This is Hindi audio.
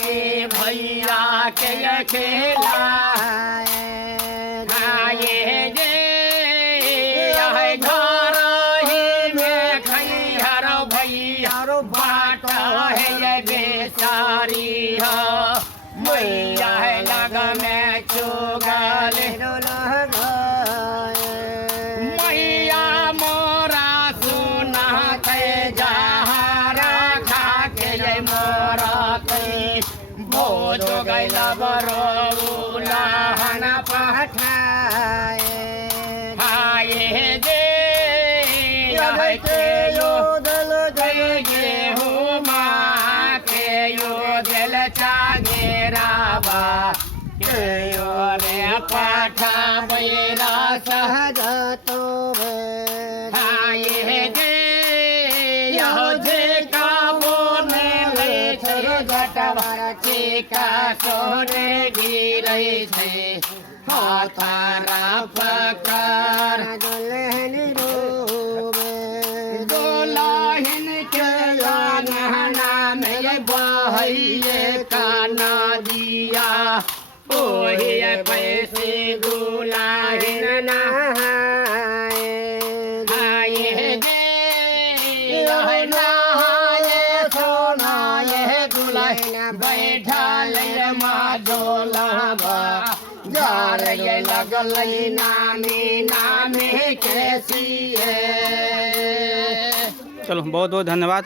के भैया के खेला ये जे घर ही में खैहर भैया बाट है ये बेचारी है मैया लग में चुगल मैया मोरा सुना थे जहारा खा के ये मोरा थे भोज गैल बरोलाहन पठाए हाये दे के यो दल गे हो माँ के यो दिल चागेराबा के यो रे पाठा बेरा सहज तो हाये दे यो जे का बोने ले छे जटवर चिका सोने गिरे छे हाथारा पकार दुल्हन दुल्हन के लाना में बहैये काना दिया ओही पैसे दुल्हन नहाए हाये गे नहाए सोनाए दुल्हन बैठा ले माधोलाबा जार ये लगल नामी नामी कैसी है। चलो बहुत बहुत धन्यवाद।